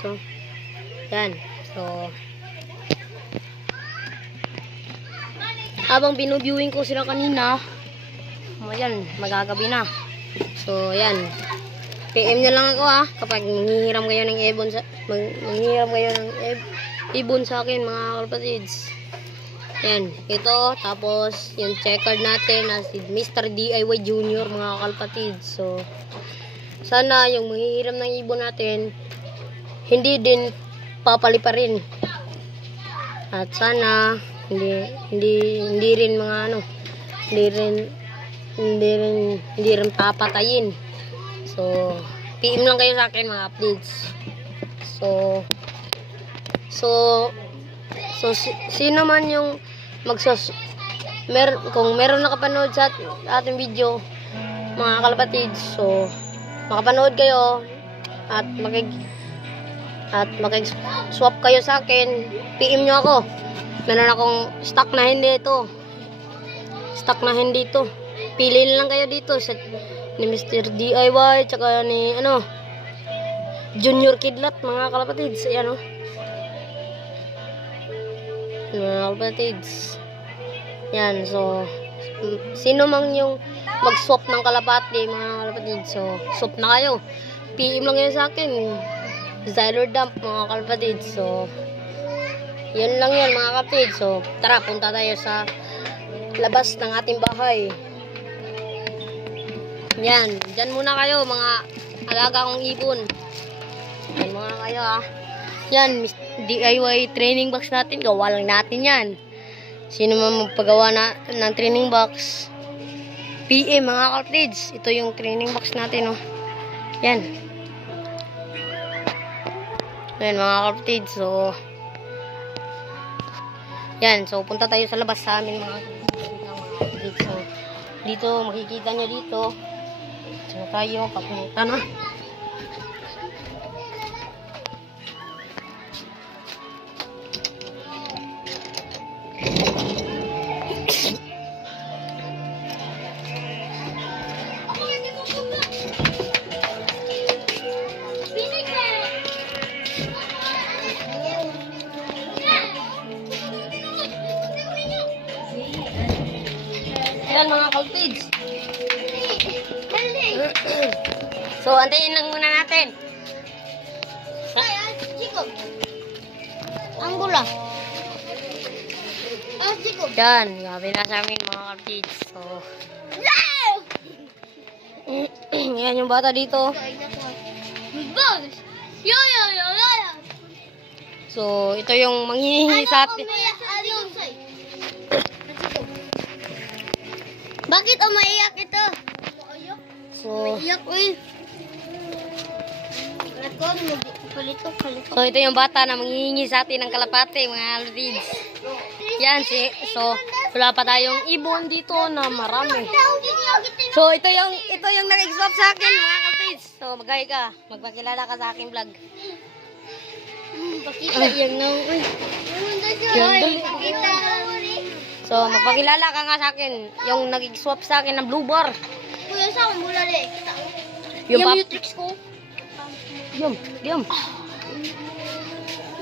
So, yan. So, habang binuviewing ko sila kanina, yan, magagabi na. So, yan. PM nyo lang ako ha, kapag manghihiram kayo ng ibon sa akin mga kalapatids. Yan, ito, tapos yung checkered natin na si Mr. DIY Junior mga kalapatids. So, sana yung manghihiram ng ibon natin, hindi din papalipa rin. At sana, hindi rin mga hindi rin papatayin. So, PM lang kayo sa akin mga updates. So sino man yung kung meron nakapanood sa ating video mga kalapatids, so makapanood kayo at swap kayo sa akin, PM nyo ako. Meron akong stock na hindi ito. Pili lang kayo dito sa ni Mr. DIY tsaka ni Junior Kidlat mga kalapatids. Ayan mga kalapatids. Yan, so sino mang yung mag-swap ng kalapati mga kalapatids, so swap na kayo. PM lang kayo sa akin. Zyler Dump mga kalapatids. So yun lang yan mga kalapatids. So tara, punta tayo sa labas ng ating bahay. Yan, dyan muna kayo mga alaga kong ibon. Yan muna kayo ha. Yan, DIY training box natin. Gawa lang natin yan. Sino man magpagawa ng training box, PM mga kalapatids. Ito yung training box natin Yan. Yan mga kalapatids. So, yan. So, punta tayo sa labas sa amin mga kalapatids. So, dito, makikita nyo dito. So, tayo, papunta na. Yan mga kalapatids. So, antayin lang muna natin. Ang gula. Yan, gabi na sa amin mga kalapatids. So, yan yung bata dito. So, ito yung manghihingi sa atin. Bakit umaiyak ito? So, Kalito. so, ito yung bata na manghihingi sa atin ng kalapate, mga kalapatids. Yan, so, wala pa tayong ibon dito na marami. So, ito yung nag-swap sa akin, mga kalapatids. So, magay ka. Magpakilala ka sa aking vlog. Pakita yan na. So, magpakilala ka nga sa akin. Yung nag-swap sa akin ng blue bar. Kuya, sa akong bulali. Yung tricks ko. Diam.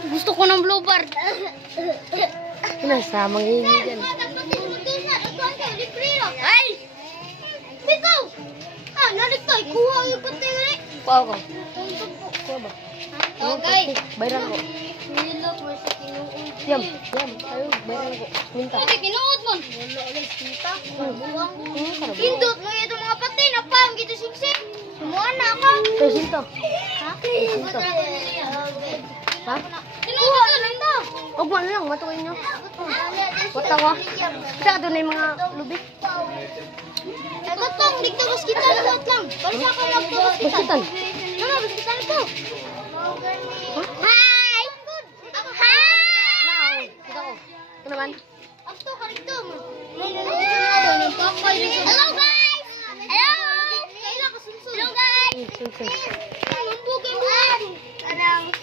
Gusto ko ng blue bar. Nasa manghihingi dyan. Ay! Bitaw! Naligtay. Kuha yung pati nga eh. Kuha ko. Kuha ba? Okay. Bayran ko. Diam. Ayo, bayran ko. Minta. Hindi, kinuot mo. Wala ulit, kita. Karabo. Hindot mo itong mga pati. Napam, gito siksik. Sumuha na ako. Sinta. Ha? Sinta. Ha? Kinuha ka lang daw. Huwag mo lang, matukoy nyo. Wata ko. Sa doon na yung mga lubik. Totong, digta hospital lahat lang. Balik ako magpa-hospital. Hospital? Ano, hospital ko. Hi! Hi! Kita ko. Ito naman. Afto ka rito mo. Hello guys! Hello! Kailan ka sunsun? Hello guys! Sunsun. Ang bugay mo. Parang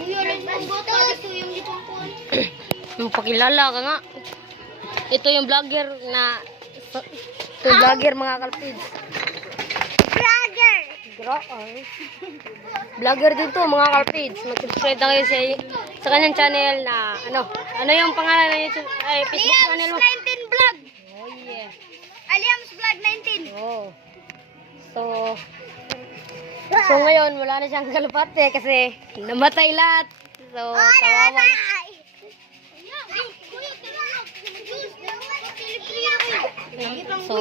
rin ang bota dito yung lipumpon. Pakilala ka nga. Ito yung vlogger na... Ito vlogger mga kalapatids. Vlogger! Vlogger din to, mga kalpids. Mag-subscribe na kayo sa kanyang channel na, ano yung pangalan ng YouTube, Facebook channel mo? Liams 19 Vlog. Oh, yeah. Liams Vlog 19. Oh. So ngayon, wala na siyang kalapate kasi namatay lahat. So, kawawa. So,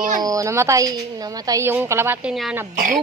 namatay yung kalapate niya na blue.